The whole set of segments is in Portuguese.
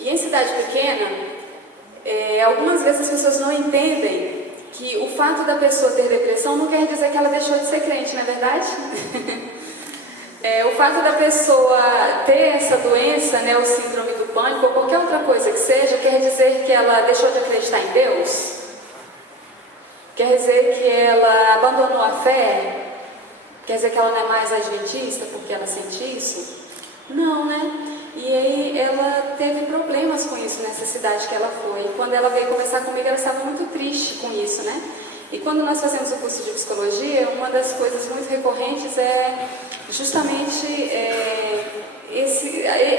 E em cidade pequena, algumas vezes as pessoas não entendem que o fato da pessoa ter depressão não quer dizer que ela deixou de ser crente, não é verdade? O fato da pessoa ter essa doença, né, o síndrome do pânico, ou qualquer outra coisa que seja, quer dizer que ela deixou de acreditar em Deus? Quer dizer que ela abandonou a fé? Quer dizer que ela não é mais adventista porque ela sente isso? Não, né? E aí ela teve problemas com isso nessa cidade que ela foi. Quando ela veio conversar comigo, ela estava muito triste com isso, né? E quando nós fazemos o curso de psicologia, uma das coisas muito recorrentes é justamente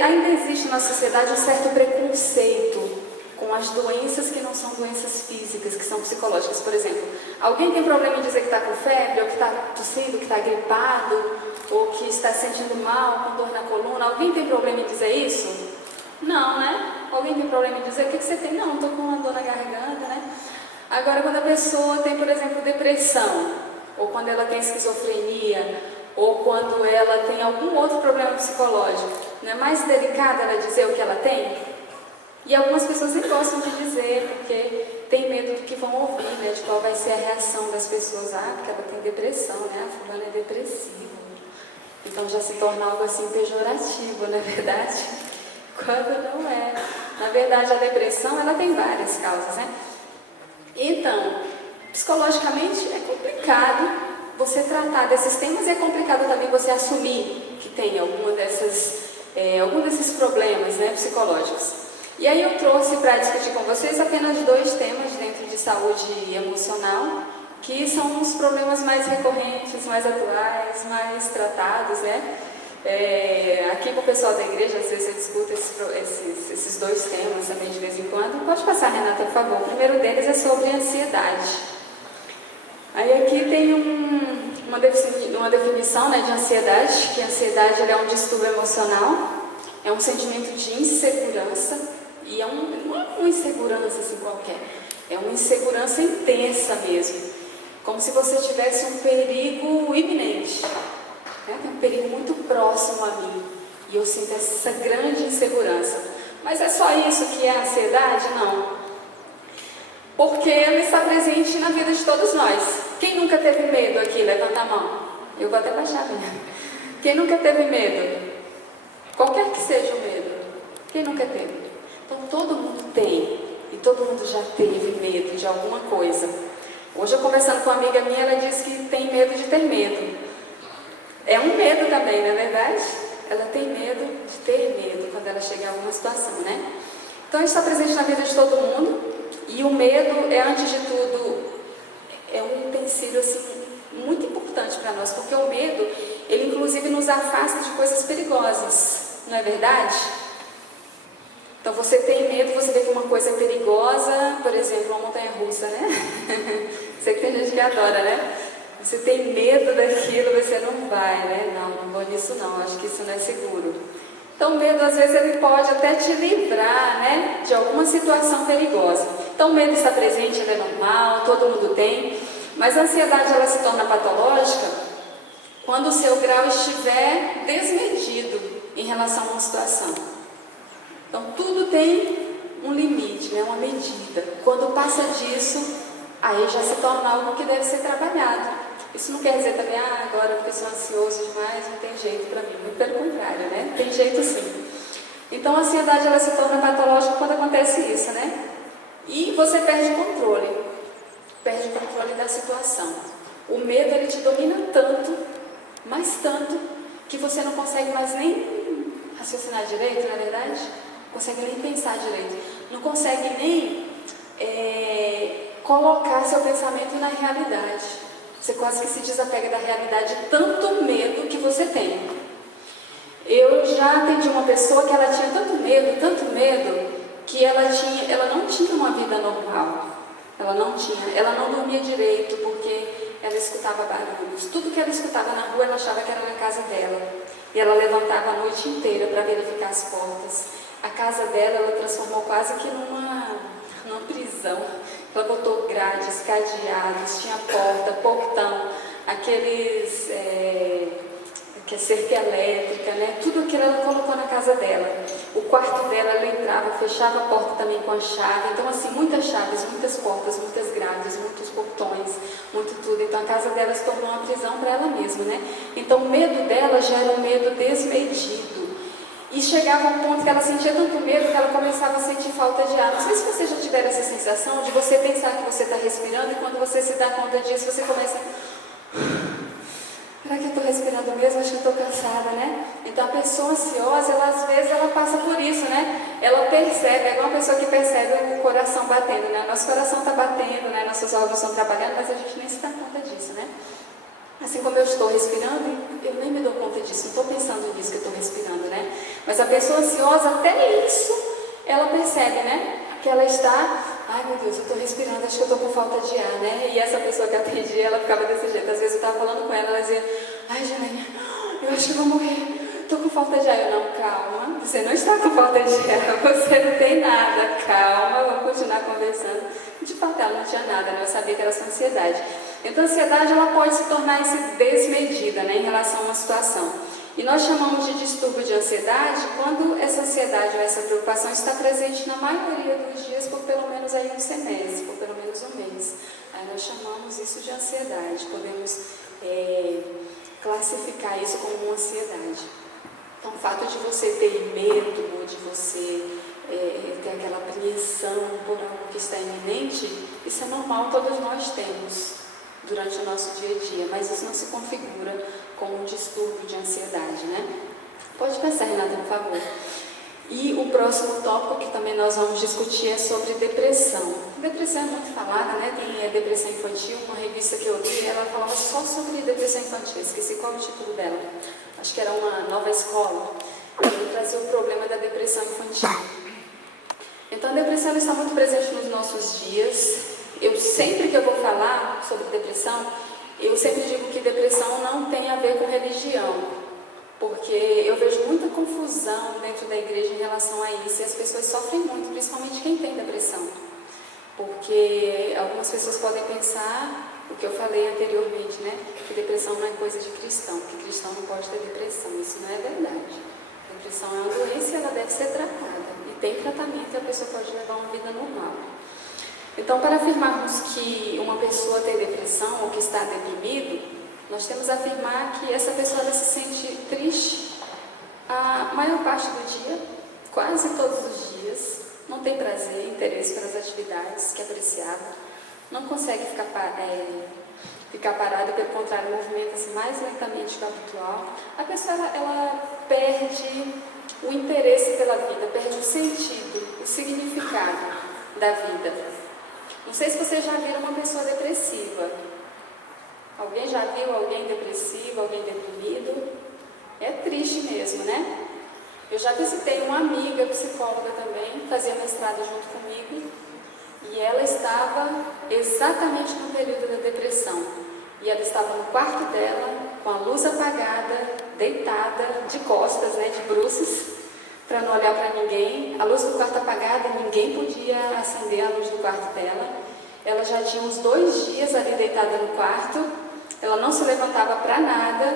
ainda existe na sociedade um certo preconceito com as doenças que não são doenças físicas, que são psicológicas. Por exemplo, alguém tem problema em dizer que está com febre, ou que está tossindo, que está gripado, ou que está se sentindo mal, com dor na coluna? Alguém tem problema em dizer isso? Não, né? Alguém tem problema em dizer o que você tem? Não, estou com uma dor na garganta, né? Agora, quando a pessoa tem, por exemplo, depressão, ou quando ela tem esquizofrenia, ou quando ela tem algum outro problema psicológico, não é mais delicado ela dizer o que ela tem? E algumas pessoas nem gostam de dizer, porque tem medo do que vão ouvir, né? De qual vai ser a reação das pessoas. Ah, porque ela tem depressão, né? A fulana é depressiva. Então já se torna algo assim pejorativo, não é verdade? Quando não é. Na verdade, a depressão, ela tem várias causas, né? Então, psicologicamente é complicado você tratar desses temas, e é complicado também você assumir que tem algum desses problemas, né, psicológicos. E aí eu trouxe para discutir com vocês apenas 2 temas dentro de saúde emocional, que são os problemas mais recorrentes, mais atuais, mais tratados, né? Aqui com o pessoal da igreja, às vezes eu discuto esses 2 temas também de vez em quando. Pode passar, Renata, por favor. O primeiro deles é sobre ansiedade. Aí aqui tem uma definição, né, de ansiedade, que a ansiedade é um distúrbio emocional, é um sentimento de insegurança, e não é uma insegurança assim qualquer, é uma insegurança intensa mesmo, como se você tivesse um perigo iminente, né? Um perigo muito próximo a mim, e eu sinto essa grande insegurança. Mas é só isso que é a ansiedade? Não. Porque ela está presente na vida de todos nós. Quem nunca teve medo aqui? Levanta a mão. Eu vou até baixar a minha. Quem nunca teve medo? Qualquer que seja o medo. Quem nunca teve? Então todo mundo tem. E todo mundo já teve medo de alguma coisa. Hoje eu conversando com uma amiga minha, ela disse que tem medo de ter medo. É um medo também, não é verdade? Ela tem medo de ter medo quando ela chega em alguma situação, né? Então isso está presente na vida de todo mundo. E o medo é, antes de tudo, um utensílio assim, muito importante para nós, porque o medo, ele inclusive nos afasta de coisas perigosas, não é verdade? Então você tem medo, você vê que uma coisa é perigosa, por exemplo, uma montanha-russa, né? Sei que tem gente que adora, né? Você tem medo daquilo, você não vai, né? Não vou nisso não, acho que isso não é seguro. Então o medo, às vezes, ele pode até te livrar, né, de alguma situação perigosa. Então o medo está presente, ele é normal, todo mundo tem, mas a ansiedade, ela se torna patológica quando o seu grau estiver desmedido em relação a uma situação. Então tudo tem um limite, né, uma medida. Quando passa disso, aí já se torna algo que deve ser trabalhado. Isso não quer dizer também, agora porque eu sou ansioso demais, não tem jeito para mim. Muito pelo contrário, né? Tem jeito sim. Então a ansiedade, ela se torna patológica quando acontece isso, né? E você perde o controle da situação. O medo, ele te domina tanto, mas tanto, que você não consegue mais nem raciocinar direito, na verdade, não consegue nem pensar direito, não consegue nem colocar seu pensamento na realidade. Você quase que se desapega da realidade, tanto medo que você tem. Eu já atendi uma pessoa que ela tinha tanto medo, que ela não tinha uma vida normal. Ela não dormia direito, porque ela escutava barulhos. Tudo que ela escutava na rua, ela achava que era na casa dela. E ela levantava a noite inteira para verificar as portas. A casa dela, ela transformou quase que numa prisão. Ela botou grades, cadeados, tinha porta, portão, que é cerca elétrica, né? Tudo aquilo ela colocou na casa dela. O quarto dela, ela entrava, fechava a porta também com a chave. Então, assim, muitas chaves, muitas portas, muitas grades, muitos portões, muito tudo. Então, a casa dela se tornou uma prisão para ela mesma, né? Então, o medo dela já era um medo desmedido. E chegava a um ponto que ela sentia tanto medo que ela começava a sentir falta de ar. Não sei se você já tiver essa sensação de você pensar que você está respirando e quando você se dá conta disso, você começa... Será que eu estou respirando mesmo? Acho que estou cansada, né? Então, a pessoa ansiosa, ela, às vezes, ela passa por isso, né? Ela percebe, é igual uma pessoa que percebe o coração batendo, né? Nosso coração está batendo, né? Nossos órgãos estão trabalhando, mas a gente nem se dá conta disso, né? Assim como eu estou respirando, eu nem me dou conta disso, não estou pensando nisso que eu estou respirando, né? Mas a pessoa ansiosa, até isso, ela percebe, né? Que ela está, ai meu Deus, eu estou respirando, acho que eu estou com falta de ar, né? E essa pessoa que atendia, ela ficava desse jeito. Às vezes eu estava falando com ela, ela dizia, ai Janaína, eu acho que eu vou morrer, estou com falta de ar. Eu, não, calma, você não está com falta de ar, você não tem nada, calma, vamos continuar conversando. De fato, ela não tinha nada, né? Eu sabia que era sua ansiedade. Então, a ansiedade, ela pode se tornar desmedida, né, em relação a uma situação. E nós chamamos de distúrbio de ansiedade quando essa ansiedade ou essa preocupação está presente na maioria dos dias por pelo menos aí um semestre, por pelo menos um mês. Aí nós chamamos isso de ansiedade, podemos classificar isso como uma ansiedade. Então, o fato de você ter medo, ou de você ter aquela apreensão por algo que está iminente, isso é normal, todos nós temos durante o nosso dia a dia, mas isso não se configura como um distúrbio de ansiedade, né? Pode passar, Renata, por favor. E o próximo tópico que também nós vamos discutir é sobre depressão. Depressão é muito falada, né? Tem depressão infantil, uma revista que eu li, ela falava só sobre depressão infantil, esqueci qual é o título dela. Acho que era uma nova escola. Ela trazia o problema da depressão infantil. Então, a depressão está muito presente nos nossos dias. Eu sempre que eu vou falar sobre depressão, eu sempre digo que depressão não tem a ver com religião, porque eu vejo muita confusão dentro da igreja em relação a isso, e as pessoas sofrem muito, principalmente quem tem depressão, porque algumas pessoas podem pensar, o que eu falei anteriormente, né, que depressão não é coisa de cristão, que cristão não pode ter depressão. Isso não é verdade. Depressão é uma doença e ela deve ser tratada, e tem tratamento e a pessoa pode levar uma vida normal. Então, para afirmarmos que uma pessoa tem depressão ou que está deprimido, nós temos que afirmar que essa pessoa ela se sente triste a maior parte do dia, quase todos os dias, não tem prazer, interesse pelas atividades que apreciava, não consegue ficar parada, pelo contrário, movimenta-se mais lentamente que o habitual. A pessoa ela perde o interesse pela vida, perde o sentido, o significado da vida. Não sei se vocês já viram uma pessoa depressiva. Alguém já viu alguém depressivo, alguém deprimido? É triste mesmo, né? Eu já visitei uma amiga psicóloga também, fazia mestrado junto comigo, e ela estava exatamente no período da depressão. E ela estava no quarto dela, com a luz apagada, deitada, de costas, né, de bruços, para não olhar para ninguém, a luz do quarto apagada, ninguém podia acender a luz do quarto dela. Ela já tinha uns 2 dias ali deitada no quarto, ela não se levantava para nada,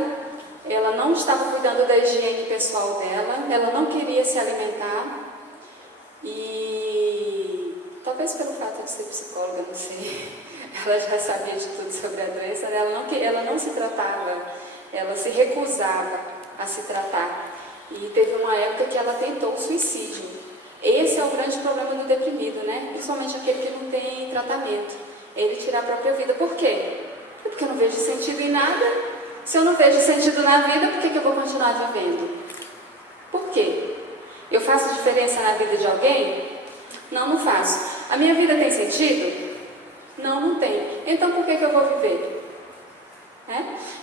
ela não estava cuidando da higiene pessoal dela, ela não queria se alimentar, e talvez pelo fato de ser psicóloga, não sei, ela já sabia de tudo sobre a doença, ela não se tratava, ela se recusava a se tratar. E teve uma época que ela tentou o suicídio. Esse é o grande problema do deprimido, né? Principalmente aquele que não tem tratamento. Ele tira a própria vida. Por quê? Porque eu não vejo sentido em nada. Se eu não vejo sentido na vida, por que eu vou continuar vivendo? Por quê? Eu faço diferença na vida de alguém? Não, não faço. A minha vida tem sentido? Não, não tem. Então por que eu vou viver?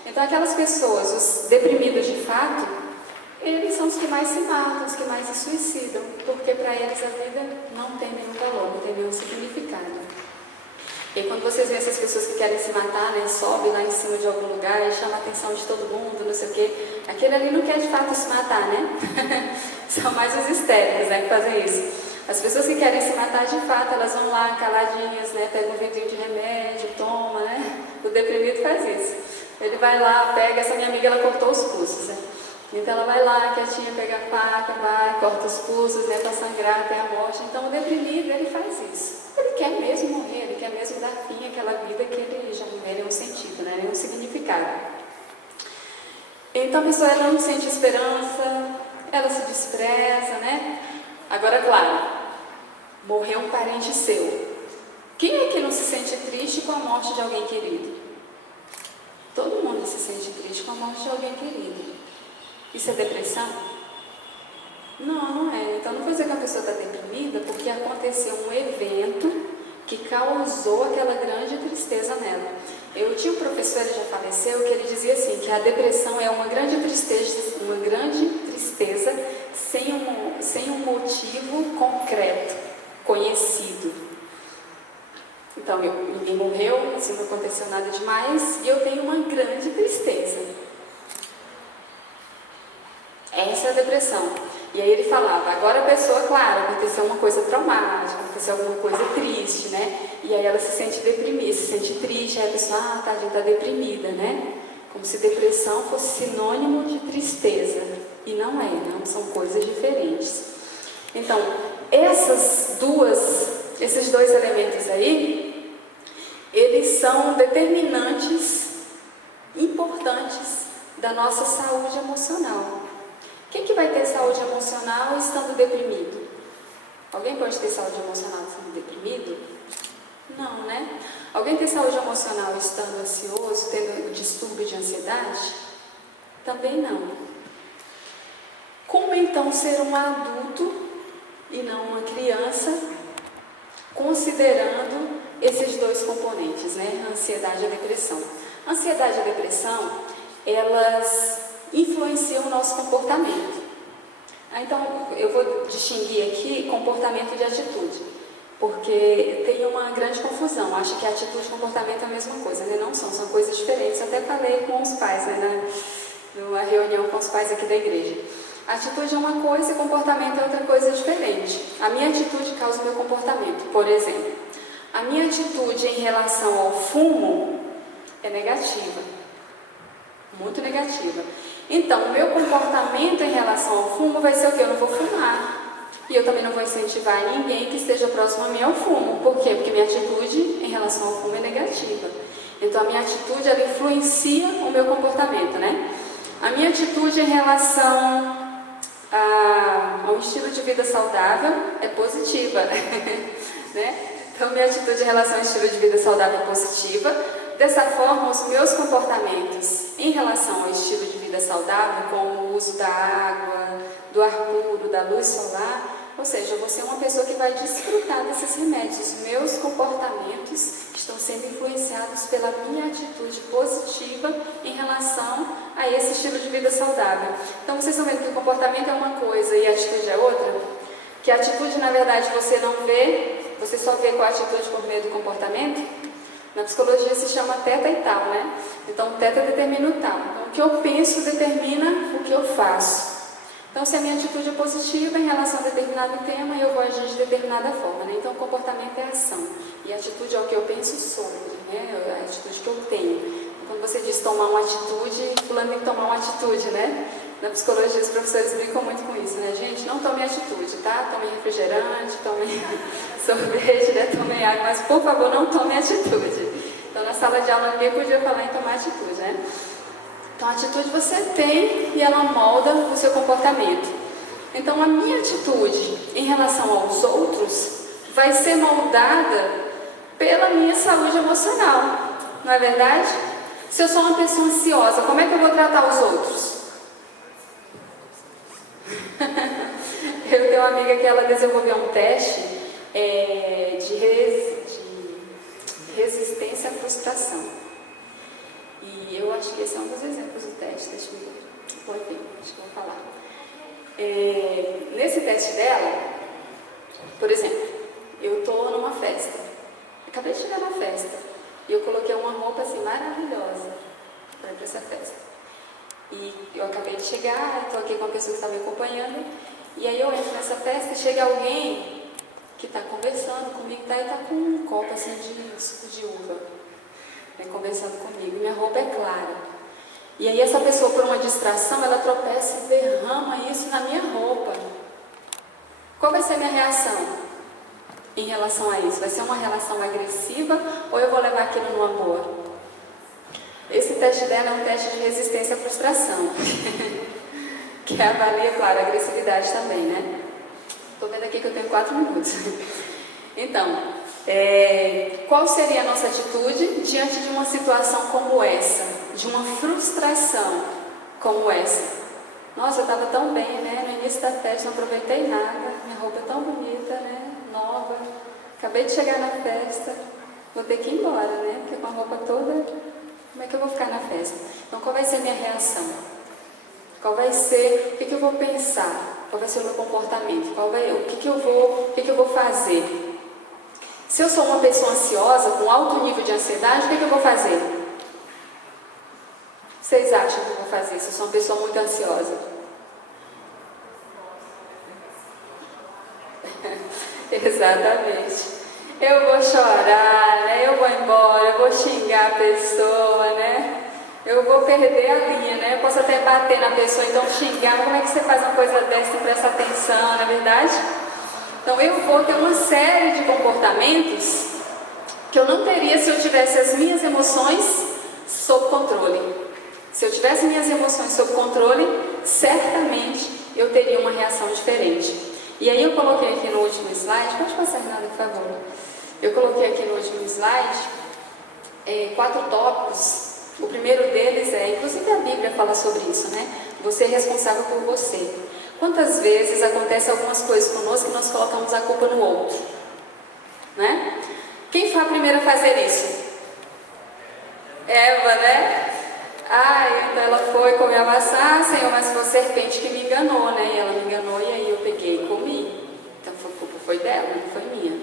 Então aquelas pessoas, os deprimidos de fato, eles são os que mais se matam, os que mais se suicidam, porque para eles a vida não tem nenhum valor, não tem nenhum significado. E quando vocês veem essas pessoas que querem se matar, né, sobe lá em cima de algum lugar e chama a atenção de todo mundo, não sei o quê, aquele ali não quer de fato se matar, né? São mais os histéricos, né, que fazem isso. As pessoas que querem se matar de fato, elas vão lá caladinhas, né, pegam um vidrinho de remédio, toma, né? O deprimido faz isso. Ele vai lá, pega, essa minha amiga, ela cortou os pulsos, né? Então ela vai lá, quietinha, pega a faca, vai, corta os pulsos, né, para sangrar até a morte. morte. Então o deprimido, ele faz isso. Ele quer mesmo morrer, ele quer mesmo dar fim àquela vida que ele já não tem nenhum sentido, né? Nenhum significado. Então a pessoa ela não sente esperança, ela se despreza, né? Agora, claro, morreu um parente seu. Quem é que não se sente triste com a morte de alguém querido? Todo mundo se sente triste com a morte de alguém querido. Isso é depressão? Não, não é. Então não vou dizer que a pessoa está deprimida porque aconteceu um evento que causou aquela grande tristeza nela. Eu tinha um professor, ele já faleceu, que ele dizia assim, que a depressão é uma grande tristeza sem um motivo concreto, conhecido. Então, ninguém morreu, assim, não aconteceu nada demais, e eu tenho uma grande tristeza. Essa é a depressão. E aí ele falava, agora a pessoa, claro, aconteceu uma coisa traumática, aconteceu alguma coisa triste, né? E aí ela se sente deprimida, se sente triste, aí a pessoa, tadinha, está deprimida, né? Como se depressão fosse sinônimo de tristeza. E não é, não, são coisas diferentes. Então, esses dois elementos aí, eles são determinantes, importantes da nossa saúde emocional. Quem que vai ter saúde emocional estando deprimido? Alguém pode ter saúde emocional estando deprimido? Não, né? Alguém tem saúde emocional estando ansioso, tendo distúrbio de ansiedade? Também não. Como então ser um adulto e não uma criança, considerando esses dois componentes, né? A ansiedade e a depressão. A ansiedade e a depressão, elas influenciam o nosso comportamento. Então, eu vou distinguir aqui comportamento de atitude, porque tem uma grande confusão. Acho que atitude e comportamento é a mesma coisa, né? Não são coisas diferentes. Eu até falei com os pais, né? Numa reunião com os pais aqui da igreja. Atitude é uma coisa e comportamento é outra coisa diferente. A minha atitude causa o meu comportamento. Por exemplo, a minha atitude em relação ao fumo é negativa, muito negativa. Então, o meu comportamento em relação ao fumo vai ser o quê? Eu não vou fumar. E eu também não vou incentivar ninguém que esteja próximo a mim ao fumo. Por quê? Porque minha atitude em relação ao fumo é negativa. Então, a minha atitude, ela influencia o meu comportamento, né? A minha atitude em relação ao estilo de vida saudável é positiva, né? Então, minha atitude em relação ao estilo de vida saudável é positiva. Dessa forma, os meus comportamentos em relação ao estilo de vida saudável, como o uso da água, do ar puro, da luz solar, ou seja, eu vou ser uma pessoa que vai desfrutar desses remédios. Os meus comportamentos estão sendo influenciados pela minha atitude positiva em relação a esse estilo de vida saudável. Então, vocês estão vendo que o comportamento é uma coisa e a atitude é outra? Que a atitude, na verdade, você não vê, você só vê qual a atitude por meio do comportamento? Na psicologia se chama teta e tal, né? Então, o teta determina o tal. Então, o que eu penso determina o que eu faço. Então, se a minha atitude é positiva em relação a determinado tema, eu vou agir de determinada forma, né? Então, o comportamento é a ação. E a atitude é o que eu penso sobre, né? A atitude que eu tenho. Quando você diz tomar uma atitude, fulano tem que tomar uma atitude, né? Na psicologia, os professores brincam muito com isso, né? Gente, não tome atitude, tá? Tome refrigerante, tome sorvete, né? Tome água, mas, por favor, não tome atitude. Então, na sala de aula, ninguém podia falar em tomar atitude, né? Então, a atitude você tem e ela molda o seu comportamento. Então, a minha atitude em relação aos outros vai ser moldada pela minha saúde emocional, não é verdade? Se eu sou uma pessoa ansiosa, como é que eu vou tratar os outros? Eu tenho uma amiga que ela desenvolveu um teste de resistência à frustração. E eu acho que esse é um dos exemplos do teste. Deixa eu ver. Bom, enfim, acho que eu vou falar. Nesse teste dela, por exemplo, eu estou numa festa. Acabei de chegar na festa. E eu coloquei uma roupa assim maravilhosa para ir para essa festa. E eu acabei de chegar, estou aqui com a pessoa que está me acompanhando. E aí eu entro nessa festa e chega alguém que está conversando comigo, e está com um copo assim de suco de uva, né, conversando comigo. Minha roupa é clara. E aí essa pessoa, por uma distração, ela tropeça e derrama isso na minha roupa. Qual vai ser a minha reação em relação a isso? Vai ser uma relação agressiva ou eu vou levar aquilo no amor? Esse teste dela é um teste de resistência à frustração, que avalia, claro, a agressividade também, né? Estou vendo aqui que eu tenho 4 minutos. Então, qual seria a nossa atitude diante de uma situação como essa? De uma frustração como essa? Nossa, eu estava tão bem, né? No início da festa, não aproveitei nada. Minha roupa é tão bonita, né? Nova. Acabei de chegar na festa. Vou ter que ir embora, né? Porque com a roupa toda, como é que eu vou ficar na festa? Então, qual vai ser a minha reação? Qual vai ser, o que eu vou pensar? Qual vai ser o meu comportamento? O que eu vou fazer? Se eu sou uma pessoa ansiosa, com alto nível de ansiedade, o que eu vou fazer? Vocês acham que eu vou fazer se eu sou uma pessoa muito ansiosa? Exatamente. Eu vou chorar, né? Eu vou embora, eu vou xingar a pessoa, né? Eu vou perder a linha, né? Eu posso até bater na pessoa, então xingar. Mas como é que você faz uma coisa dessa e presta atenção, não é verdade? Então eu vou ter uma série de comportamentos que eu não teria se eu tivesse as minhas emoções sob controle. Se eu tivesse minhas emoções sob controle, certamente eu teria uma reação diferente. E aí eu coloquei aqui no último slide, pode passar, Renata, por favor. Eu coloquei aqui no último slide 4 tópicos. O primeiro deles inclusive a Bíblia fala sobre isso, né? Você é responsável por você. Quantas vezes acontecem algumas coisas conosco que nós colocamos a culpa no outro? Né? Quem foi a primeira a fazer isso? Eva, né? Então ela foi comer a maçã, Senhor, mas foi a serpente que me enganou, né? E ela me enganou e aí eu peguei e comi. Então a culpa foi dela, não foi minha.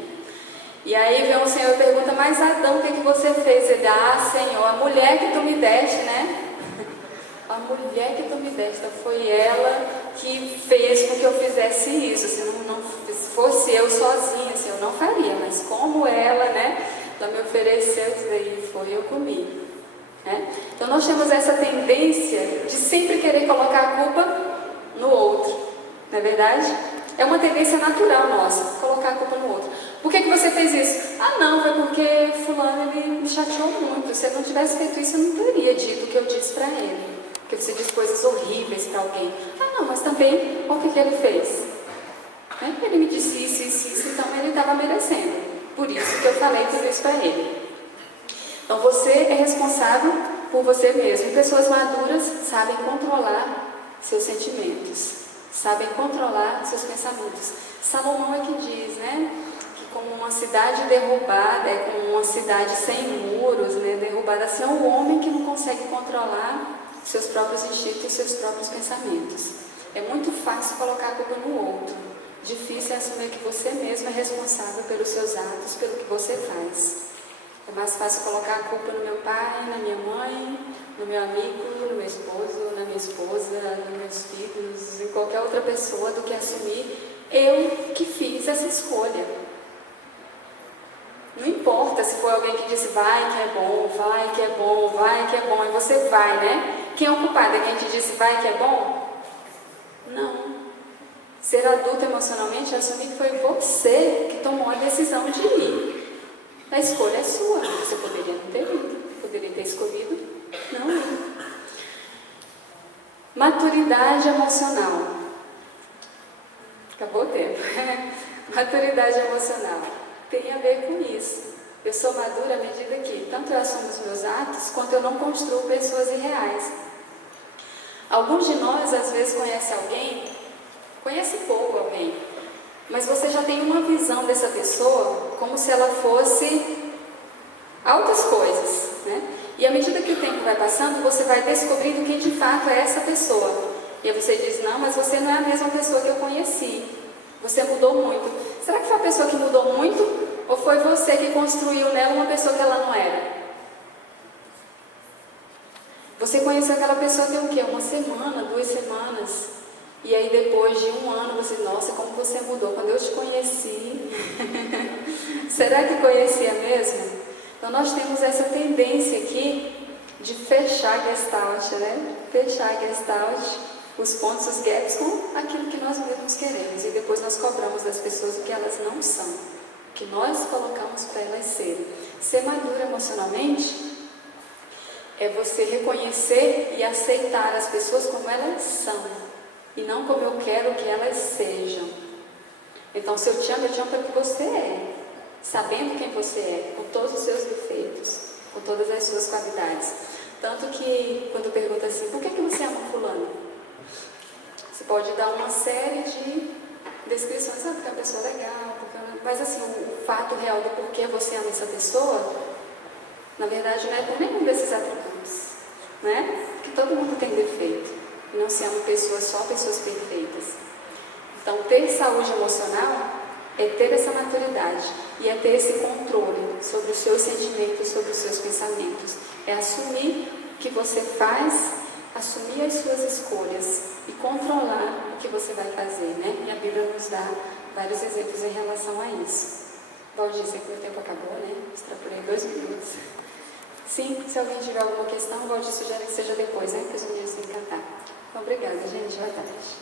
E aí vem o Senhor e pergunta, mas Adão, o que você fez? Ele, Senhor, a mulher que tu me deste, né? A mulher que tu me deste, então foi ela que fez com que eu fizesse isso. Se fosse eu sozinha, assim, eu não faria, mas como ela, né? Ela me ofereceu isso daí, foi eu comi. Né? Então nós temos essa tendência de sempre querer colocar a culpa no outro, não é verdade? É uma tendência natural nossa, colocar a culpa no outro. Por que você fez isso? Não, foi porque fulano ele me chateou muito. Se eu não tivesse feito isso, eu não teria dito o que eu disse para ele. Porque você diz coisas horríveis para alguém. Não, mas também, olha o que ele fez. Ele me disse isso, então ele estava merecendo. Por isso que eu falei tudo isso para ele. Então você é responsável por você mesmo. E pessoas maduras sabem controlar seus sentimentos, sabem controlar seus pensamentos. Salomão é que diz, né, que como uma cidade derrubada, como uma cidade sem muros, né, derrubada assim, é um homem que não consegue controlar seus próprios instintos, seus próprios pensamentos. É muito fácil colocar a culpa no outro. Difícil é assumir que você mesmo é responsável pelos seus atos, pelo que você faz. É mais fácil colocar a culpa no meu pai, na minha mãe, no meu amigo, no meu esposo, na minha esposa, nos meus filhos, em qualquer outra pessoa, do que assumir eu que fiz essa escolha. Não importa se foi alguém que disse vai que é bom, vai que é bom, vai que é bom, e você vai, né? Quem é o culpado? É quem te disse vai que é bom? Não. Ser adulto emocionalmente é assumir que foi você que tomou a decisão de ir. A escolha é sua. Você poderia não ter ido, poderia ter escolhido não ir. Maturidade emocional. Acabou o tempo. Maturidade emocional tem a ver com isso. Eu sou madura à medida que tanto eu assumo os meus atos, quanto eu não construo pessoas irreais. Alguns de nós, às vezes, conhece pouco alguém, mas você já tem uma visão dessa pessoa como se ela fosse altas coisas, né? E à medida que o tempo vai passando, você vai descobrindo quem de fato é essa pessoa. E aí você diz, não, mas você não é a mesma pessoa que eu conheci. Você mudou muito. Será que foi a pessoa que mudou muito? Ou foi você que construiu nela uma pessoa que ela não era? Você conheceu aquela pessoa tem o quê? 1 semana, 2 semanas. E aí depois de 1 ano você diz, nossa, como você mudou. Quando eu te conheci, será que conhecia mesmo? Então nós temos essa tendência aqui de fechar a Gestalt, né? Fechar a Gestalt os pontos, os gaps com aquilo que nós mesmos queremos. E depois nós cobramos das pessoas o que elas não são, o que nós colocamos para elas serem. Ser madura emocionalmente é você reconhecer e aceitar as pessoas como elas são, e não como eu quero que elas sejam. Então, se eu te amo pelo que você é, sabendo quem você é, com todos os seus defeitos, com todas as suas qualidades. Tanto que, quando pergunta assim, por que você ama fulano? Você pode dar uma série de descrições, porque a pessoa é legal, mas assim, o fato real do porquê você ama essa pessoa, na verdade, não é por nenhum desses atributos, né? Porque todo mundo tem defeito, e não se ama pessoas, só pessoas perfeitas. Então, ter saúde emocional é ter essa maturidade, e é ter esse controle sobre os seus sentimentos, sobre os seus pensamentos. É assumir o que você faz, assumir as suas escolhas e controlar o que você vai fazer, né? E a Bíblia nos dá vários exemplos em relação a isso. Valdir, sei que o tempo acabou, né? Extrapolei 2 minutos. Sim, se alguém tiver alguma questão, Valdir sugere que seja depois, né? Para os meninos se encantar. Então, obrigada, gente. Boa tarde.